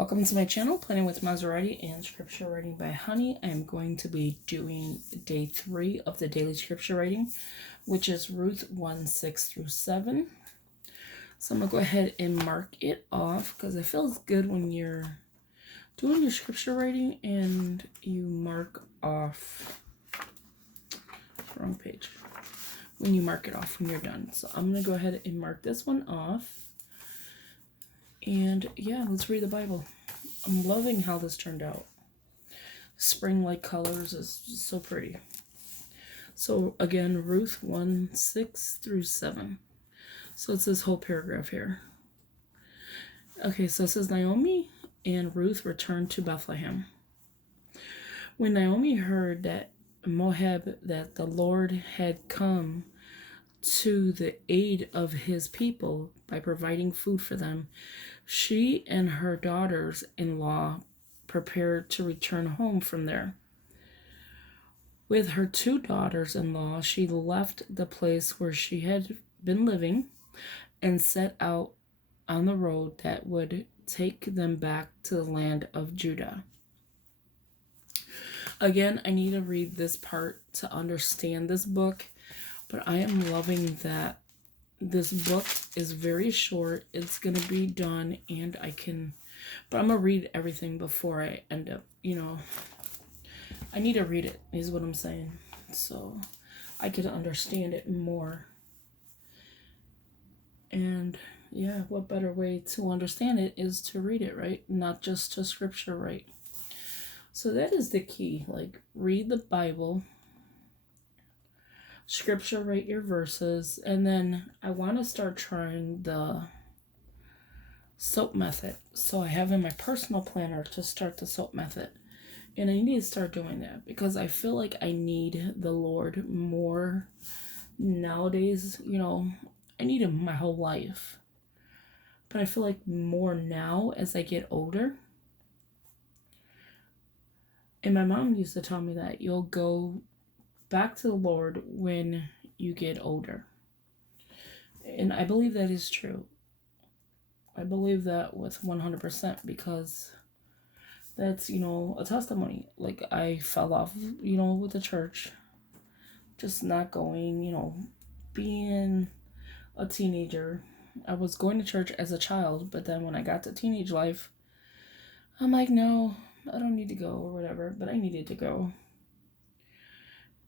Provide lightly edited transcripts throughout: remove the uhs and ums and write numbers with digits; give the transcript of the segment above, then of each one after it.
Welcome to my channel, Planning with Monserrate and Scripture Writing by Honey. I am going to be doing day 3 of the daily scripture writing, which is Ruth 1:6-7. So I'm going to go ahead and mark it off because it feels good when you're doing your scripture writing and you mark off. Wrong page. When you mark it off when you're done. So I'm going to go ahead and mark this one off. And yeah, let's read the Bible. I'm loving how this turned out. Spring-like colors is so pretty. So again, Ruth 1:6-7. So it's this whole paragraph here. Okay, so it says Naomi and Ruth returned to Bethlehem. When Naomi heard that that the Lord had come to the aid of his people by providing food for them, she and her daughters-in-law prepared to return home from there. With her 2 daughters-in-law, she left the place where she had been living and set out on the road that would take them back to the land of Judah. Again, I need to read this part to understand this book, but I am loving that this book is very short. It's going to be done and but I'm going to read everything before I end up, I need to read it is what I'm saying. So I can understand it more. And yeah, what better way to understand it is to read it, right? Not just to scripture write. So that is the key. Like, read the Bible, scripture write your verses, and then I want to start trying the soap method. So I have in my personal planner to start the soap method. And I need to start doing that because I feel like I need the Lord more nowadays. I need him my whole life. But I feel like more now as I get older. And my mom used to tell me that you'll go back to the Lord when you get older. And I believe that is true. I believe that with 100% because that's, a testimony. Like, I fell off, with the church. Just not going, being a teenager. I was going to church as a child, but then when I got to teenage life, I'm like, no, I don't need to go or whatever, but I needed to go.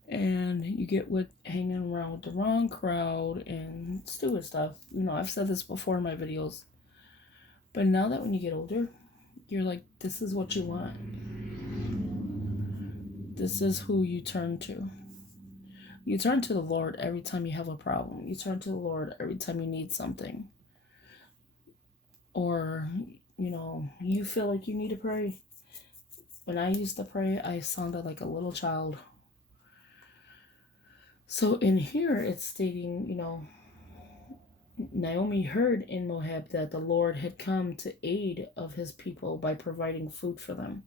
And you get with hanging around with the wrong crowd and stupid stuff. I've said this before in my videos. But now that when you get older, you're like, this is what you want. This is who you turn to. You turn to the Lord every time you have a problem. You turn to the Lord every time you need something. Or, you feel like you need to pray. When I used to pray, I sounded like a little child. So in here, it's stating, Naomi heard in Moab that the Lord had come to aid of his people by providing food for them.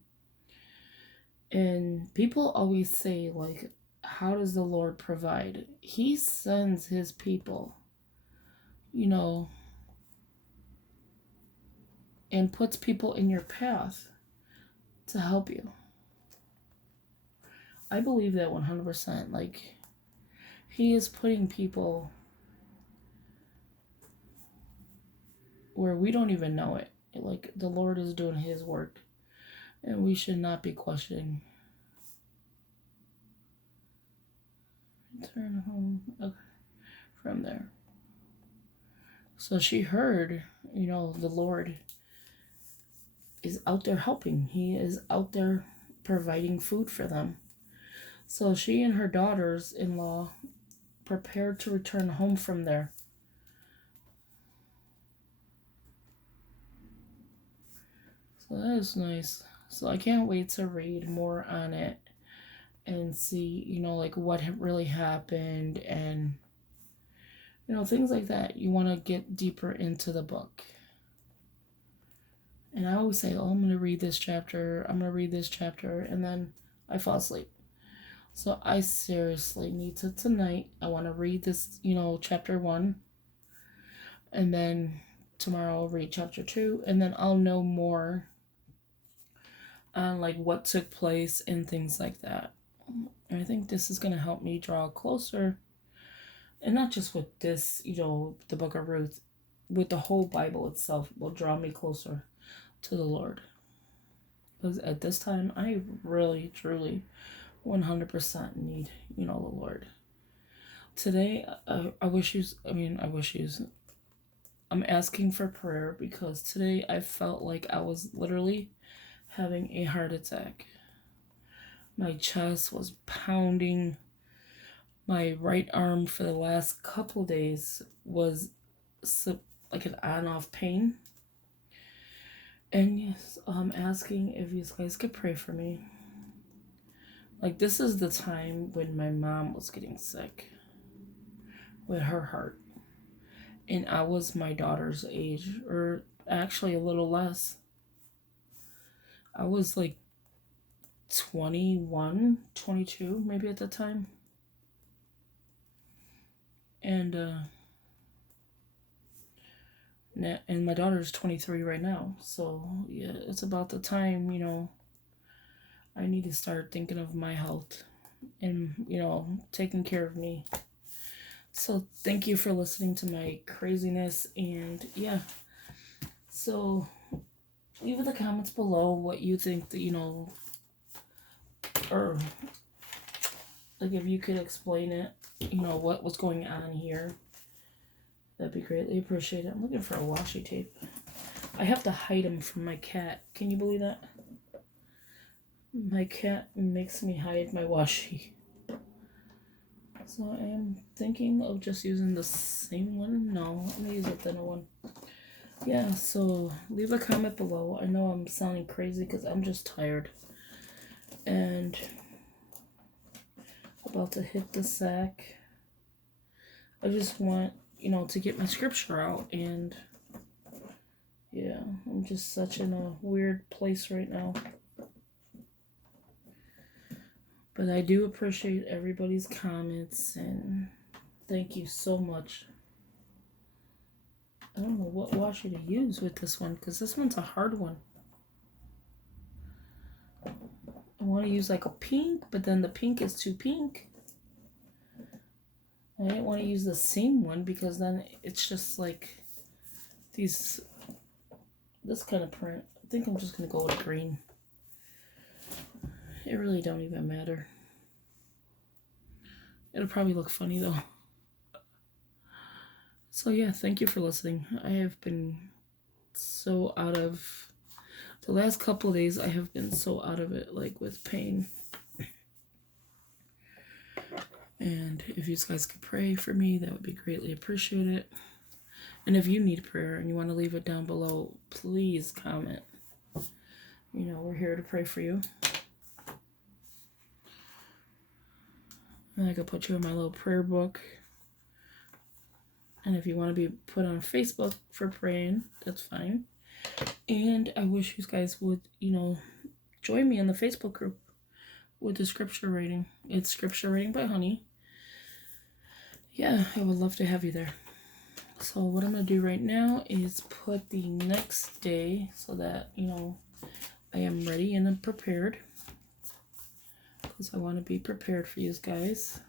And people always say, like, how does the Lord provide? He sends his people, and puts people in your path to help you. I believe that 100%. Like, he is putting people where we don't even know it. Like, the Lord is doing his work. And we should not be questioning. Return home. Okay. From there. So she heard, the Lord is out there helping. He is out there providing food for them. So she and her daughters-in-law prepared to return home from there. So that is nice. So I can't wait to read more on it and see, like what really happened and, things like that. You want to get deeper into the book. And I always say, I'm going to read this chapter. I'm going to read this chapter. And then I fall asleep. So I seriously need to tonight. I want to read this, chapter 1. And then tomorrow I'll read chapter 2. And then I'll know more on like what took place and things like that. And I think this is going to help me draw closer, and not just with this, the book of Ruth, with the whole Bible itself will draw me closer to the Lord. Because at this time, I really, truly, 100% need, the Lord. Today, I'm asking for prayer because today I felt like I was literally having a heart attack. My chest was pounding. My right arm for the last couple of days was like an on-off pain. And yes, I'm asking if you guys could pray for me. Like, this is the time when my mom was getting sick with her heart. And I was my daughter's age, or actually a little less. I was like 21, 22 maybe at the time. And my daughter's 23 right now. So yeah, it's about the time, I need to start thinking of my health and, taking care of me. So thank you for listening to my craziness. And yeah, so leave in the comments below what you think that, or like if you could explain it, what was going on here. That'd be greatly appreciated. I'm looking for a washi tape. I have to hide him from my cat. Can you believe that? My cat makes me hide my washi. So I am thinking of just using the same one. No, I'm going to use a thinner one. Yeah, so leave a comment below. I know I'm sounding crazy because I'm just tired. And about to hit the sack. I just want, to get my scripture out. And yeah, I'm just such in a weird place right now. But I do appreciate everybody's comments, and thank you so much. I don't know what washi to use with this one, because this one's a hard one. I want to use like a pink, but then the pink is too pink. I didn't want to use the same one, because then it's just like this kind of print. I think I'm just going to go with green. It really don't even matter. It'll probably look funny though. So yeah, thank you for listening. I have been so out of the last couple of days. I have been so out of it, like with pain. And if you guys could pray for me, that would be greatly appreciated. And if you need prayer and you want to leave it down below, please comment. We're here to pray for you. And I could put you in my little prayer book. And if you want to be put on Facebook for praying, that's fine. And I wish you guys would, join me in the Facebook group with the scripture reading. It's Scripture Reading by Honey. Yeah, I would love to have you there. So what I'm going to do right now is put the next day so that, I am ready and I'm prepared. Because I want to be prepared for you guys.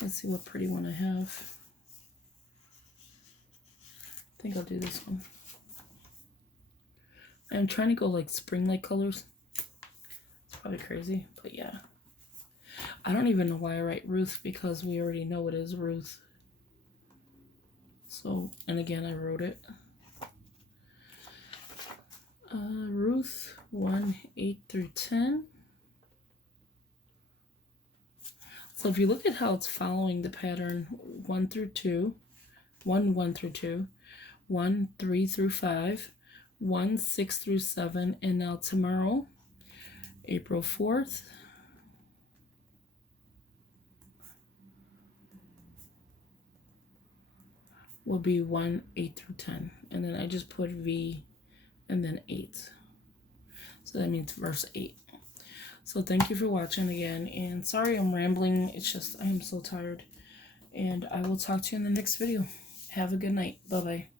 Let's see what pretty one I have. I think I'll do this one. I'm trying to go like spring-like colors. It's probably crazy, but yeah. I don't even know why I write Ruth, because we already know it is Ruth. So, and again, I wrote it. Ruth 1:8-10. So if you look at how it's following the pattern, 1-2, 1-1-2, 1-3-5, 1-6-7, and now tomorrow, April 4th, will be 1-8-10. And then I just put V and then 8. So that means verse 8. So thank you for watching again. And sorry I'm rambling. It's just I am so tired. And I will talk to you in the next video. Have a good night. Bye-bye.